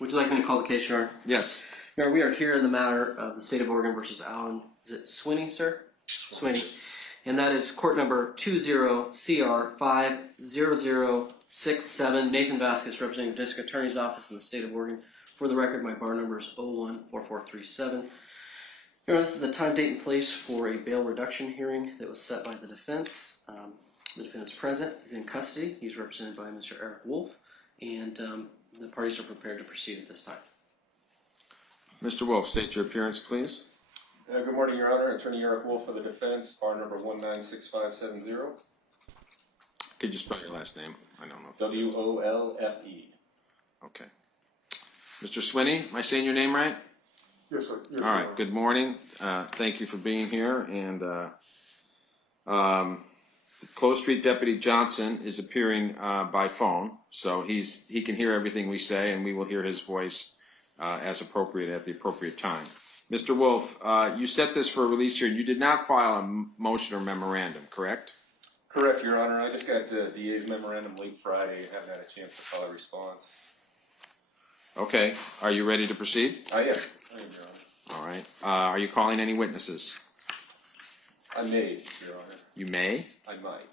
Would you like me to call the case, Your Honor? Yes. Your Honor, we are here in the matter of the State of Oregon versus Allen. Is it Swinney, sir? Swinney. And that is court number 20CR50067. Nathan Vasquez, representing the District Attorney's Office in the State of Oregon. For the record, my bar number is 014437. Your Honor, this is the time, date, and place for a bail reduction hearing that was set by the defense. The defendant's present. He's in custody. He's represented by Mr. Eric Wolf. And the parties are prepared to proceed at this time. Mr. Wolf, state your appearance, please. Good morning, Your Honor. Attorney Eric Wolf for the defense, bar number 196570. Could you spell your last name? I don't know. W-O-L-F-E. Okay. Mr. Swinney, am I saying your name right? Yes, sir. Yes, all right. Good morning. Thank you for being here. And Close Street Deputy Johnson is appearing by phone, so he can hear everything we say, and we will hear his voice as appropriate at the appropriate time. Mr. Wolf, you set this for release here. You did not file a motion or memorandum, correct? Correct, Your Honor. I just got the DA's memorandum late Friday and haven't had a chance to file a response. Okay. Are you ready to proceed? I am, Your Honor. All right. Are you calling any witnesses? I may, Your Honor. You may? I might.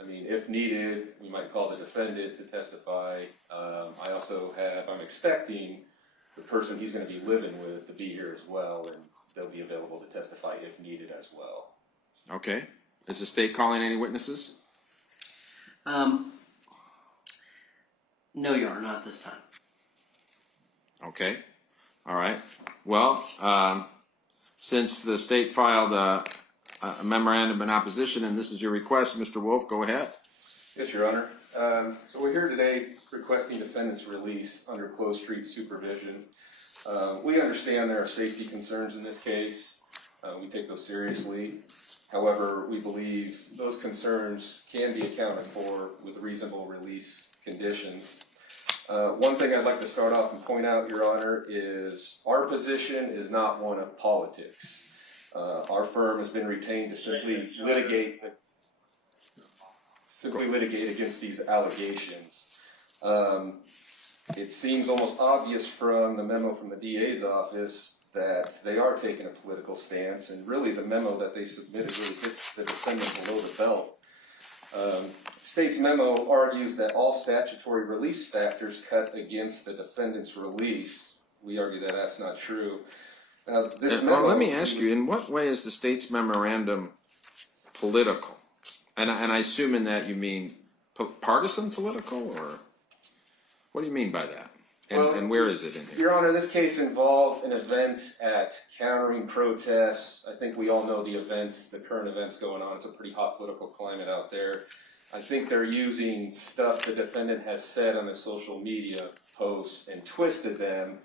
I mean, if needed, we might call the defendant to testify. I'm expecting the person he's going to be living with to be here as well, and they'll be available to testify if needed as well. Okay. Is the state calling any witnesses? No, Your Honor, not at this time. Okay. All right. Well, since the state filed a memorandum in opposition, and this is your request, Mr. Wolf, go ahead. Yes, Your Honor. So we're here today requesting defendant's release under closed street supervision. We understand there are safety concerns in this case. We take those seriously. However, we believe those concerns can be accounted for with reasonable release conditions. One thing I'd like to start off and point out, Your Honor, is our position is not one of politics. Our firm has been retained to simply litigate against these allegations. It seems almost obvious from the memo from the DA's office that they are taking a political stance, and really the memo that they submitted really hits the defendant below the belt. The state's memo argues that all statutory release factors cut against the defendant's release. We argue that that's not true. Now, well, let me ask you, in what way is the state's memorandum political? And I assume in that you mean partisan political, or what do you mean by that? And where is it in here? Your Honor, this case involved an event at countering protests. I think we all know the events, the current events going on. It's a pretty hot political climate out there. I think they're using stuff the defendant has said on his social media posts and twisted them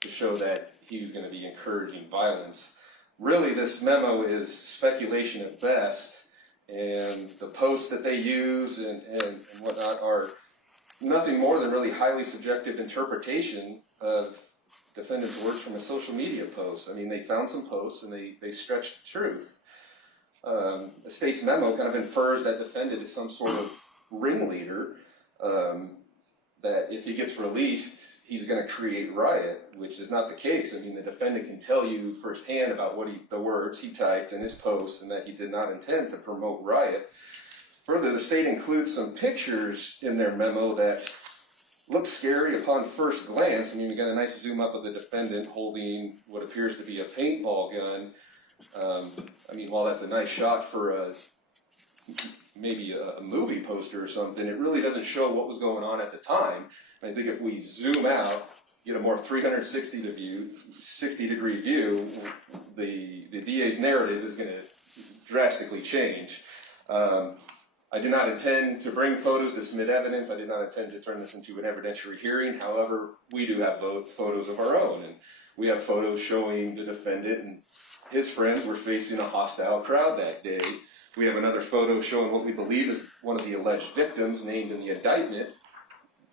to show that he was going to be encouraging violence. Really, this memo is speculation at best, and the posts that they use and whatnot are nothing more than really highly subjective interpretation of defendant's words from a social media post. I mean, they found some posts and they stretched the truth. The state's memo kind of infers that defendant is some sort of ringleader, that if he gets released, he's going to create riot, which is not the case. I mean, the defendant can tell you firsthand about the words he typed in his post, and that he did not intend to promote riot. Further, the state includes some pictures in their memo that look scary upon first glance. I mean, we got a nice zoom up of the defendant holding what appears to be a paintball gun. I mean, while that's a nice shot for maybe a movie poster or something, it really doesn't show what was going on at the time. I think if we zoom out, get a more 360-degree view, the DA's narrative is going to drastically change. I did not intend to bring photos to submit evidence. I did not intend to turn this into an evidentiary hearing. However, we do have photos of our own, and we have photos showing the defendant and his friends were facing a hostile crowd that day. We have another photo showing what we believe is one of the alleged victims named in the indictment,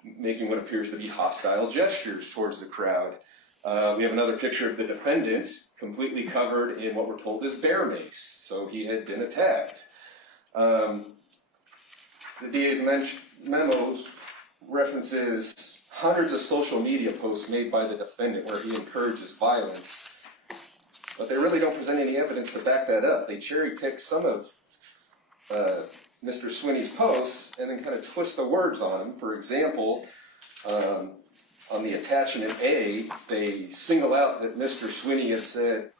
making what appears to be hostile gestures towards the crowd. We have another picture of the defendant completely covered in what we're told is bear mace, so he had been attacked. The DA's memos references hundreds of social media posts made by the defendant where he encourages violence, but they really don't present any evidence to back that up. They cherry pick some of Mr. Swinney's posts and then kind of twist the words on them. For example, on the attachment A, they single out that Mr. Swinney has said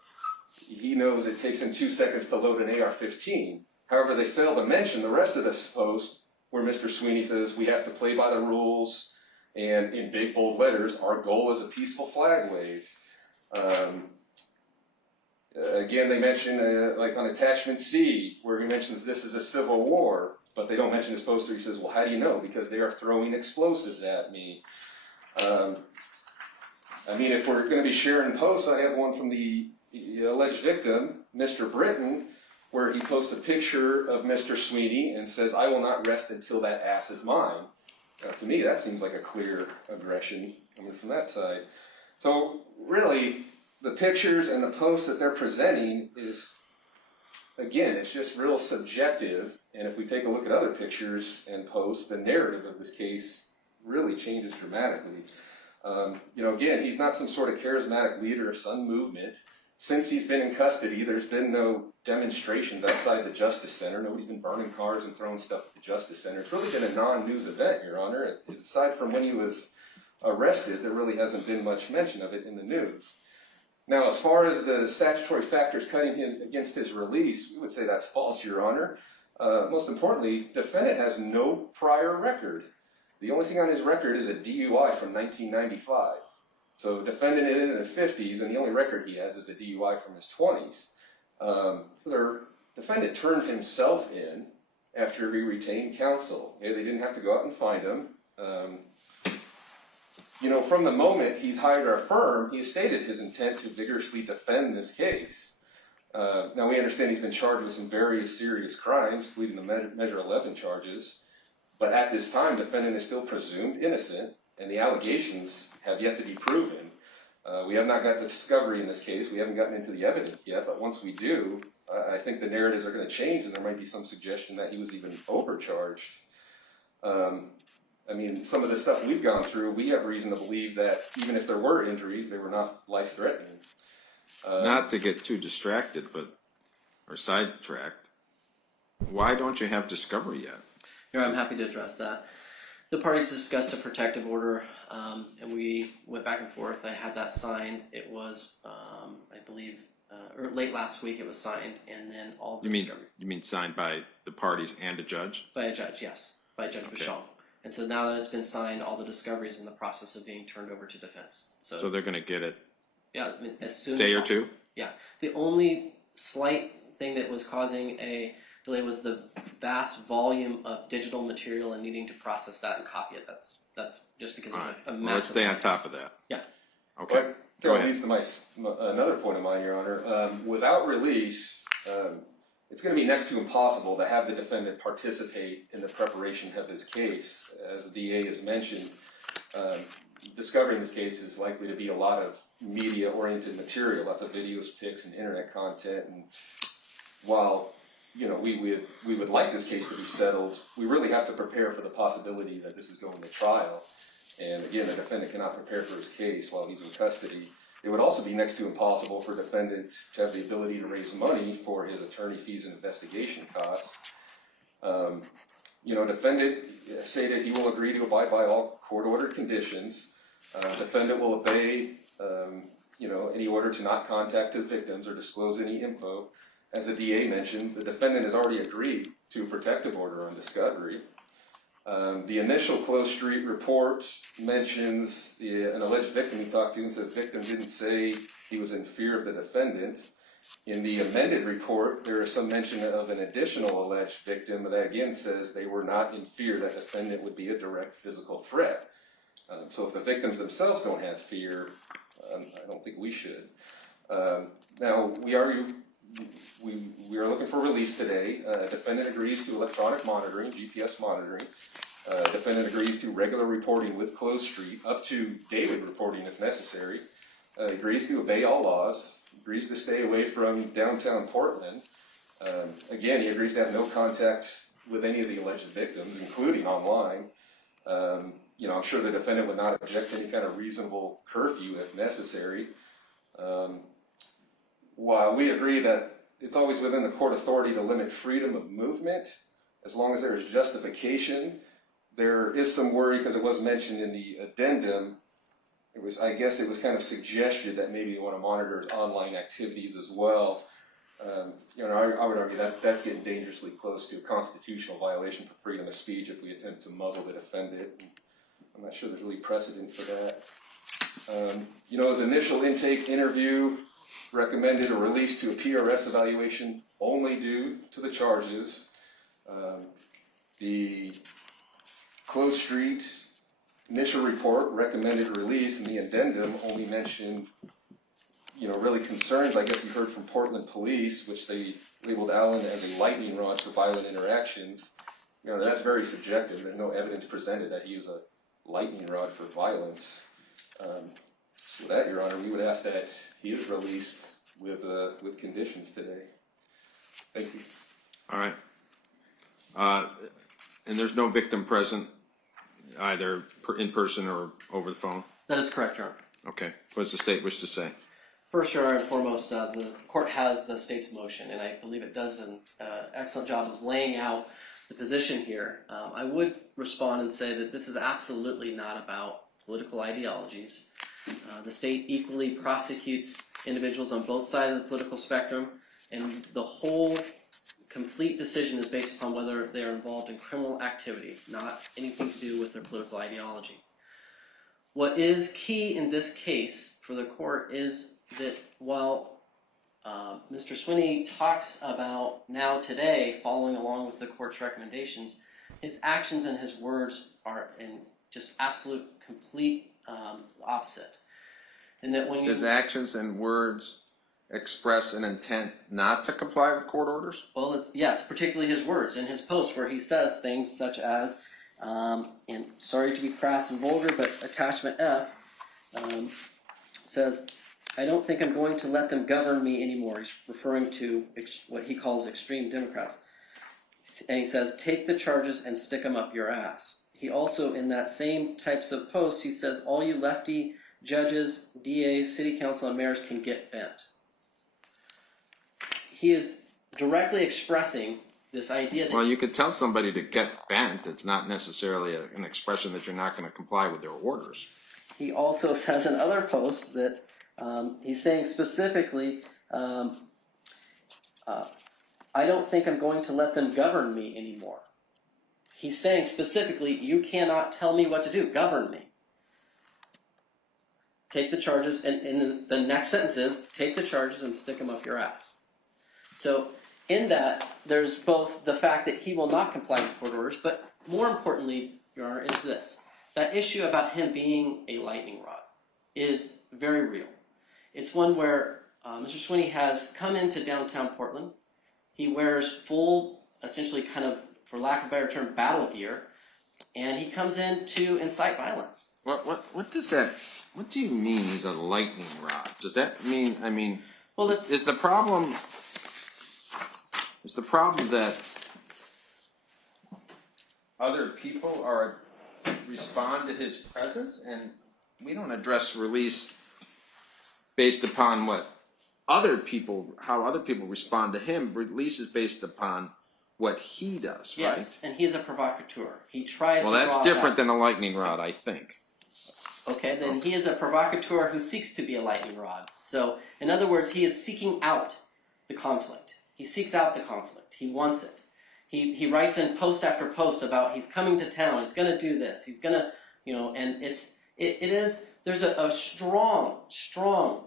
he knows it takes him 2 seconds to load an AR-15. However, they fail to mention the rest of this post where Mr. Swinney says we have to play by the rules, and in big bold letters, our goal is a peaceful flag wave. Again, they mention, like on attachment C, where he mentions this is a civil war, but they don't mention his post where he says, well, how do you know? Because they are throwing explosives at me. I mean, if we're going to be sharing posts, I have one from the alleged victim, Mr. Britton, where he posts a picture of Mr. Swinney and says, I will not rest until that ass is mine. Now, to me, that seems like a clear aggression coming from that side. So really, the pictures and the posts that they're presenting is, again, it's just real subjective. And if we take a look at other pictures and posts, the narrative of this case really changes dramatically. Again, he's not some sort of charismatic leader of some movement. Since he's been in custody, there's been no demonstrations outside the Justice Center. Nobody's been burning cars and throwing stuff at the Justice Center. It's really been a non-news event, Your Honor. Aside from when he was arrested, there really hasn't been much mention of it in the news. Now, as far as the statutory factors cutting against his release, we would say that's false, Your Honor. Most importantly, defendant has no prior record. The only thing on his record is a DUI from 1995. So defendant is in his 50s, and the only record he has is a DUI from his 20s. The defendant turned himself in after he retained counsel. Okay, they didn't have to go out and find him. From the moment he's hired our firm, he has stated his intent to vigorously defend this case. Now, we understand he's been charged with some very serious crimes, including the Measure 11 charges. But at this time, defendant is still presumed innocent, and the allegations have yet to be proven. We have not got the discovery in this case. We haven't gotten into the evidence yet, but once we do, I think the narratives are going to change, and there might be some suggestion that he was even overcharged. Some of the stuff we've gone through, we have reason to believe that even if there were injuries, they were not life-threatening. Not to get too distracted, or sidetracked, why don't you have discovery yet? Here, I'm happy to address that. The parties discussed a protective order, and we went back and forth. I had that signed. It was, I believe, or late last week it was signed, and then all the discovery. You mean signed by the parties and a judge? By a judge, yes. By Judge Bichon. And so now that it's been signed, all the discovery is in the process of being turned over to defense. So they're going to get it as soon day as or two? Yeah. The only slight thing that was causing a delay was the vast volume of digital material and needing to process that and copy it. That's just because of a massive. Well, let's stay on top of that. Yeah. Okay. Go ahead. Leads to another point of mine, Your Honor. Without release, it's going to be next to impossible to have the defendant participate in the preparation of his case. As the DA has mentioned, discovering this case is likely to be a lot of media-oriented material, lots of videos, pics, and internet content. And while we would like this case to be settled, we really have to prepare for the possibility that this is going to trial. And again, the defendant cannot prepare for his case while he's in custody. It would also be next to impossible for defendant to have the ability to raise money for his attorney fees and investigation costs. Defendant stated he will agree to abide by all court-ordered conditions. Defendant will obey, any order to not contact the victims or disclose any info. As the DA mentioned, the defendant has already agreed to a protective order on discovery. The initial closed street report mentions an alleged victim he talked to and said the victim didn't say he was in fear of the defendant. In the amended report, there is some mention of an additional alleged victim that again says they were not in fear that the defendant would be a direct physical threat. So if the victims themselves don't have fear, I don't think we should. Now, we are looking for release today. Defendant agrees to electronic monitoring, GPS monitoring. Defendant agrees to regular reporting with closed street, up to daily reporting if necessary. Agrees to obey all laws. Agrees to stay away from downtown Portland. Again, he agrees to have no contact with any of the alleged victims, including online. I'm sure the defendant would not object to any kind of reasonable curfew if necessary. While we agree that it's always within the court authority to limit freedom of movement, as long as there is justification, there is some worry because it was mentioned in the addendum. I guess it was kind of suggested that maybe you want to monitor his online activities as well. I would argue that's getting dangerously close to a constitutional violation for freedom of speech if we attempt to muzzle the defendant. I'm not sure there's really precedent for that. His initial intake interview recommended a release to a PRS evaluation only due to the charges. The Close Street initial report recommended release, and the addendum only mentioned, really concerns, I guess you heard from Portland police, which they labeled Allen as a lightning rod for violent interactions. That's very subjective. There's no evidence presented that he is a lightning rod for violence. So that, Your Honor, we would ask that he is released with conditions today. Thank you. All right. And there's no victim present, either in person or over the phone? That is correct, Your Honor. Okay. What does the state wish to say? First, Your Honor, and foremost, the court has the state's motion, and I believe it does an excellent job of laying out the position here. I would respond and say that this is absolutely not about political ideologies. The state equally prosecutes individuals on both sides of the political spectrum, and the whole complete decision is based upon whether they are involved in criminal activity, not anything to do with their political ideology. What is key in this case for the court is that while Mr. Swinney talks about now today following along with the court's recommendations, his actions and his words are in just absolute complete opposite. And that when his actions and words express an intent not to comply with court orders? Well, yes, particularly his words in his post where he says things such as, and sorry to be crass and vulgar, but attachment F says, I don't think I'm going to let them govern me anymore. He's referring to what he calls extreme Democrats. And he says, take the charges and stick them up your ass. He also, in that same types of posts, he says, all you lefty judges, DAs, city council, and mayors can get bent. He is directly expressing this idea that... Well, you could tell somebody to get bent. It's not necessarily an expression that you're not going to comply with their orders. He also says in other posts that he's saying specifically, I don't think I'm going to let them govern me anymore. He's saying specifically, you cannot tell me what to do. Govern me. Take the charges, and in the next sentence is, take the charges and stick them up your ass. So in that, there's both the fact that he will not comply with court orders, but more importantly, Your Honor, is this. That issue about him being a lightning rod is very real. It's one where Mr. Swinney has come into downtown Portland. He wears full, essentially kind of, for lack of a better term, battle gear, and he comes in to incite violence. What does that, what do you mean he's a lightning rod? Does that mean, well, is the problem that other people respond to his presence, and we don't address release based upon how other people respond to him. Release is based upon what he does, right? Yes, and he is a provocateur. He tries. Well, that's different than a lightning rod, I think. Okay, then he is a provocateur who seeks to be a lightning rod. So, in other words, he is seeking out the conflict. He seeks out the conflict. He wants it. He writes in post after post about he's coming to town. He's going to do this. He's going to, and there's a strong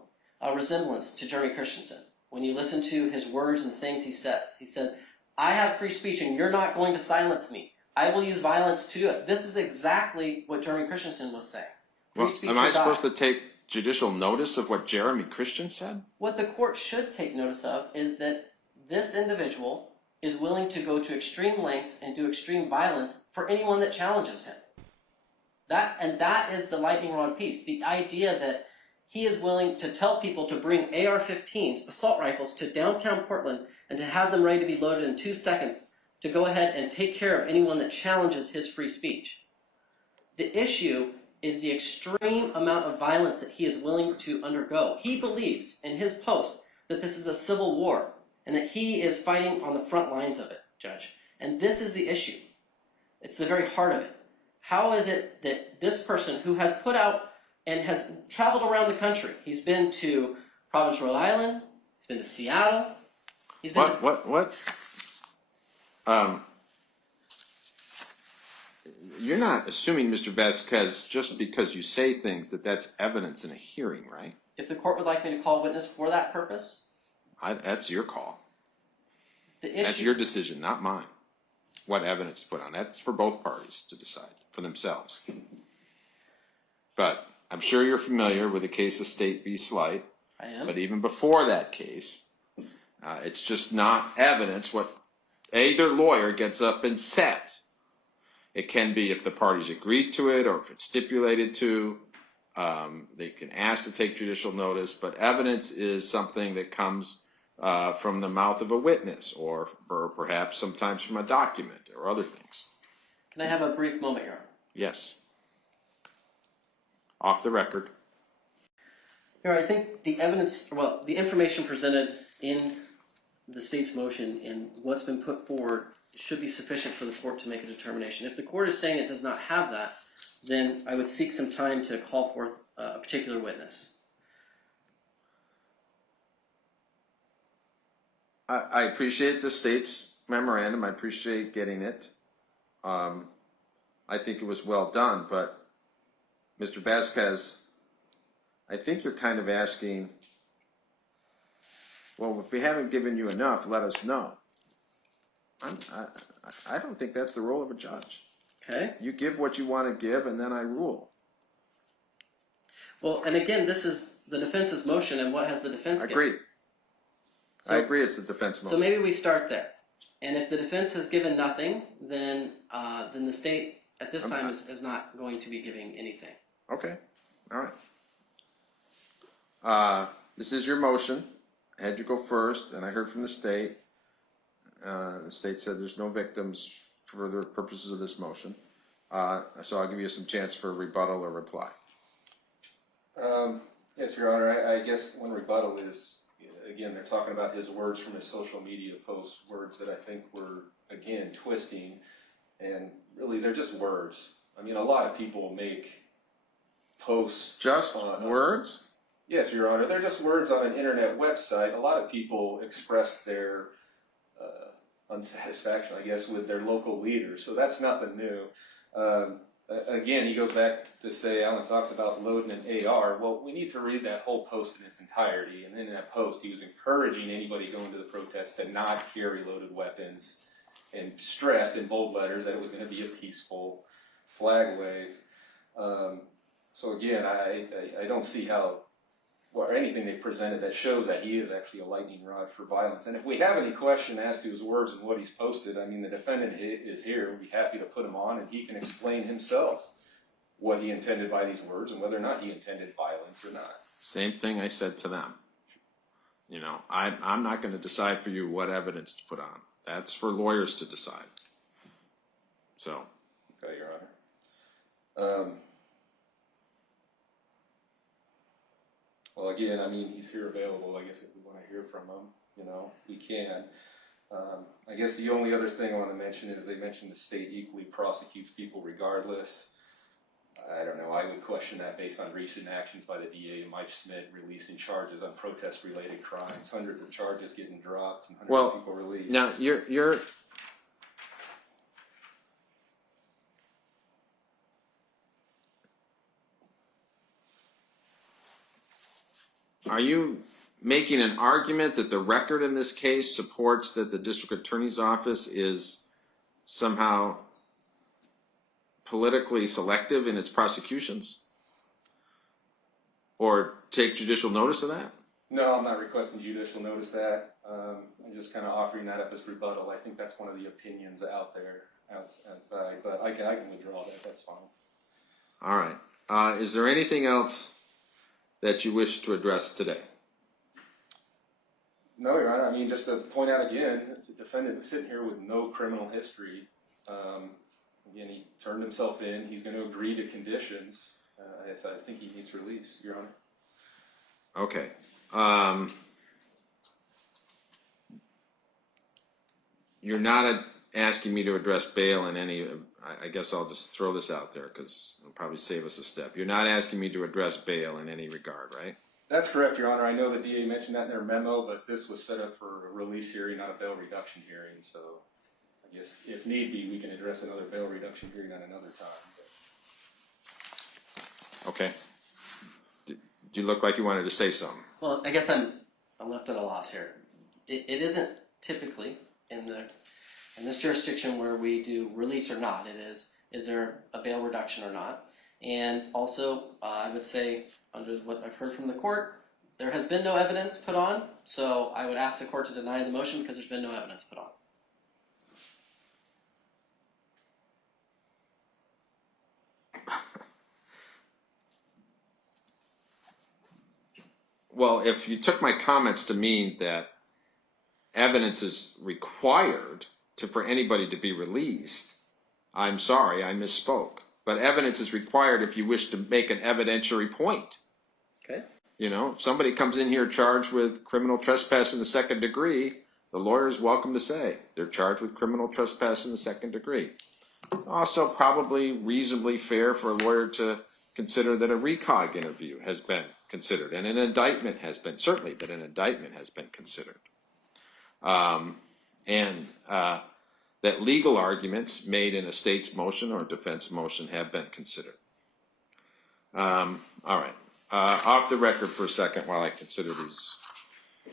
resemblance to Jeremy Christensen when you listen to his words and things he says. He says, I have free speech and you're not going to silence me. I will use violence to do it. This is exactly what Jeremy Christensen was saying. Well, am I supposed to take judicial notice of what Jeremy Christian said? What the court should take notice of is that this individual is willing to go to extreme lengths and do extreme violence for anyone that challenges him. That is the lightning rod piece. The idea that he is willing to tell people to bring AR-15s, assault rifles, to downtown Portland and to have them ready to be loaded in 2 seconds to go ahead and take care of anyone that challenges his free speech. The issue is the extreme amount of violence that he is willing to undergo. He believes in his post that this is a civil war and that he is fighting on the front lines of it, Judge. And this is the issue. It's the very heart of it. How is it that this person who has put out and has traveled around the country, he's been to Providence, Rhode Island, he's been to Seattle, he's been What? You're not assuming, Mr. Vasquez, just because you say things that's evidence in a hearing, right? If the court would like me to call a witness for that purpose, That's your call. the issue. That's your decision, not mine. What evidence to put on. That's for both parties to decide for themselves. But I'm sure you're familiar with the case of State v. Slight. I am. But even before that case, it's just not evidence what either lawyer gets up and says. It can be if the parties agreed to it or if it's stipulated to. They can ask to take judicial notice, but evidence is something that comes from the mouth of a witness or perhaps sometimes from a document or other things. Can I have a brief moment, Your Honor? Yes. Off the record. Your Honor, I think the evidence, well, the information presented in the state's motion and what's been put forward should be sufficient for the court to make a determination. If the court is saying it does not have that, then I would seek some time to call forth a particular witness. I appreciate the state's memorandum. I appreciate getting it. I think it was well done, but Mr. Vasquez, I think you're kind of asking, well, if we haven't given you enough, let us know. I don't think that's the role of a judge. Okay. You give what you want to give, and then I rule. Well, and again, this is the defense's motion, and what has the defense given? Agreed. I agree it's the defense motion. So maybe we start there. And if the defense has given nothing, then the state at this time is not going to be giving anything. Okay. All right. This is your motion. I had you go first, and I heard from the state. The state said there's no victims for the purposes of this motion. So I'll give you some chance for a rebuttal or reply. Yes, Your Honor. I guess one rebuttal is, again, they're talking about his words from his social media post, words that I think were, again, twisting, and really they're just words. I mean, a lot of people make posts. Just words? Yes, Your Honor. They're just words on an internet website. A lot of people express their unsatisfaction, I guess, with their local leaders. So that's nothing new. Again, he goes back to say, Alan talks about loading an AR. Well, we need to read that whole post in its entirety. And in that post, he was encouraging anybody going to the protest to not carry loaded weapons and stressed in bold letters that it was going to be a peaceful flag wave. So again, I don't see how, or anything they've presented that shows that he is actually a lightning rod for violence. And if we have any question as to his words and what he's posted, I mean, the defendant is here. We'd be happy to put him on, and he can explain himself what he intended by these words and whether or not he intended violence or not. Same thing I said to them. You know, I'm not going to decide for you what evidence to put on. That's for lawyers to decide. So. Okay, Your Honor. Well, again, I mean, he's here available. I guess if we want to hear from him, you know, we can. I guess the only other thing I want to mention is they mentioned the state equally prosecutes people regardless. I don't know. I would question that based on recent actions by the DA and Mike Schmidt releasing charges on protest-related crimes, hundreds of charges getting dropped and hundreds of people released. Now, you're are you making an argument that the record in this case supports that the district attorney's office is somehow politically selective in its prosecutions? Or take judicial notice of that? No, I'm not requesting judicial notice of that. I'm just kind of offering that up as rebuttal. I think that's one of the opinions out there, outside, but I can withdraw that. That's fine. All right. Is there anything else that you wish to address today? No, Your Honor. I mean, just to point out again, it's a defendant sitting here with no criminal history. Again, he turned himself in. He's going to agree to conditions. I think he needs release, Your Honor. Okay. You're not asking me to address bail in any, I guess I'll just throw this out there because it'll probably save us a step. You're not asking me to address bail in any regard, right? That's correct, Your Honor. I know the DA mentioned that in their memo, but this was set up for a release hearing, not a bail reduction hearing. So I guess if need be, we can address another bail reduction hearing at another time. Okay. You look like you wanted to say something. Well, I guess I'm left at a loss here. It isn't typically in this jurisdiction where we do release or not. It is there a bail reduction or not? And also, I would say, under what I've heard from the court, there has been no evidence put on. So I would ask the court to deny the motion because there's been no evidence put on. Well, if you took my comments to mean that evidence is required for anybody to be released, I'm sorry, I misspoke. But evidence is required if you wish to make an evidentiary point. Okay. You know, if somebody comes in here charged with criminal trespass in the second degree, the lawyer is welcome to say they're charged with criminal trespass in the second degree. Also, probably reasonably fair for a lawyer to consider that a recog interview has been considered and an indictment has been, certainly that an indictment has been considered. That legal arguments made in a state's motion or defense motion have been considered. All right. Off the record for a second while I consider these.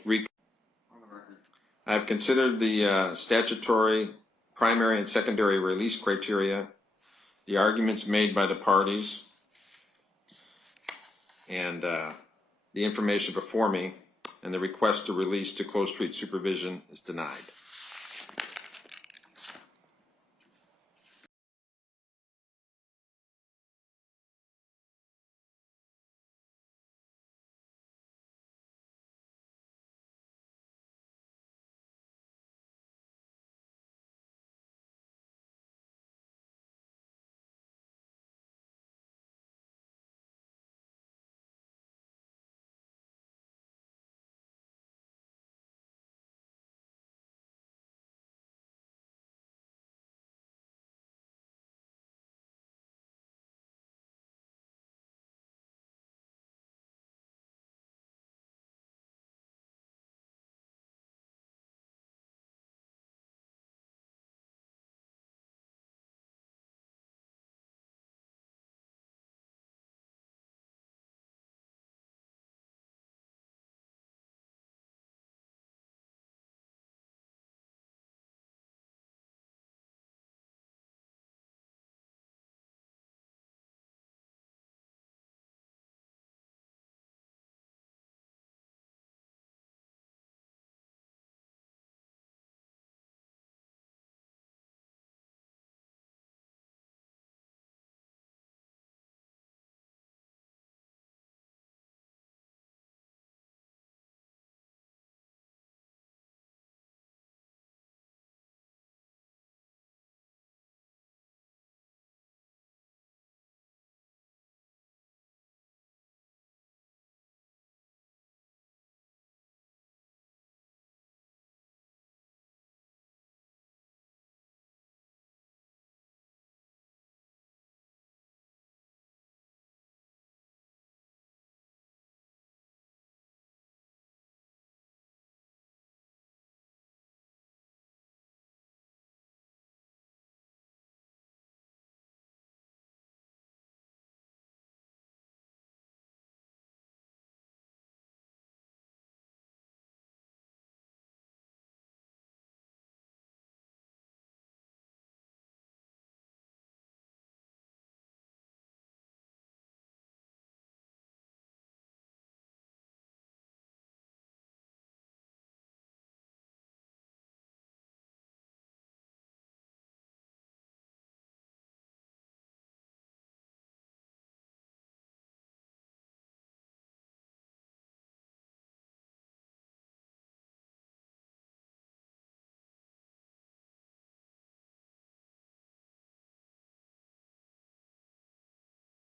On the record. I've considered the statutory primary and secondary release criteria, the arguments made by the parties, and the information before me, and the request to release to closed street supervision is denied.